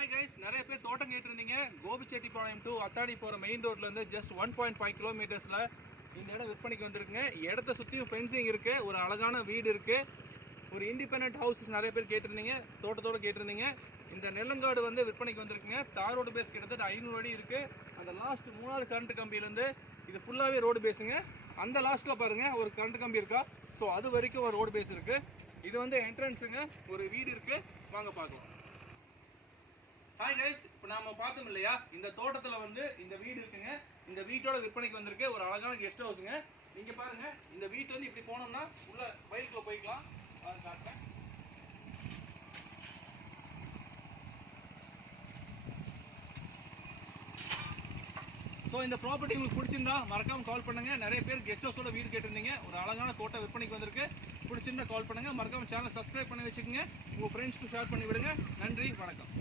Hi guys, நிறைய பேர் தோட்டம் கேட்டிருந்தீங்க. கோபிச்செட்டிப்பாளையம் டு அத்தாடி போகிற மெயின் ரோட்லேருந்து ஜஸ்ட் 1.5 கிலோமீட்டர்ஸில் இந்த இடம் விற்பனைக்கு வந்திருக்குங்க. இடத்த சுற்றியும் ஃபென்சிங் இருக்குது, ஒரு அழகான வீடு இருக்குது, ஒரு இண்டிபெண்ட் ஹவுசஸ் நிறைய பேர் கேட்டிருந்தீங்க, தோட்டத்தோடு கேட்டிருந்தீங்க. இந்த நெல்லங்காடு வந்து விற்பனைக்கு வந்திருக்குங்க. தார் ரோடு பேஸ் கிட்டத்தட்ட 500 அடி இருக்குது. அந்த லாஸ்ட் 3வது கரண்ட் கம்பியிலேருந்து இது ஃபுல்லாகவே ரோடு பேஸுங்க. அந்த லாஸ்ட்டில் பாருங்கள் ஒரு கரண்ட் கம்பி இருக்கா, ஸோ அது வரைக்கும் ஒரு ரோடு பேஸ் இருக்குது. இது வந்து என்ட்ரன்ஸுங்க, ஒரு வீடு இருக்குது, வாங்க பார்க்கலாம். ஹாய் கைஸ், இப்போ நாம பார்த்தோம் இல்லையா, இந்த தோட்டத்தில் வந்து இந்த வீடு இருக்குங்க. இந்த வீட்டோட விற்பனைக்கு வந்திருக்கு ஒரு அழகான கெஸ்ட் ஹவுஸுங்க. நீங்கள் பாருங்க, இந்த வீட்டு வந்து இப்படி போனோம்னா உள்ள வயலுக்குள்ள போய்க்கலாம். காட்டுறேன். ஸோ இந்த ப்ராப்பர்ட்டி உங்களுக்கு பிடிச்சிருந்தா மறக்காம கால் பண்ணுங்க. நிறைய பேர் கெஸ்ட் ஹவுஸோட வீடு கேட்டிருந்தீங்க. ஒரு அழகான தோட்டம் விற்பனைக்கு வந்திருக்கு. பிடிச்சிருந்தா கால் பண்ணுங்க. மறக்காம சேனல் சப்ஸ்கிரைப் பண்ணி வச்சுக்கோங்க. உங்க ஃப்ரெண்ட்ஸ்க்கு ஷேர் பண்ணி விடுங்க. நன்றி, வணக்கம்.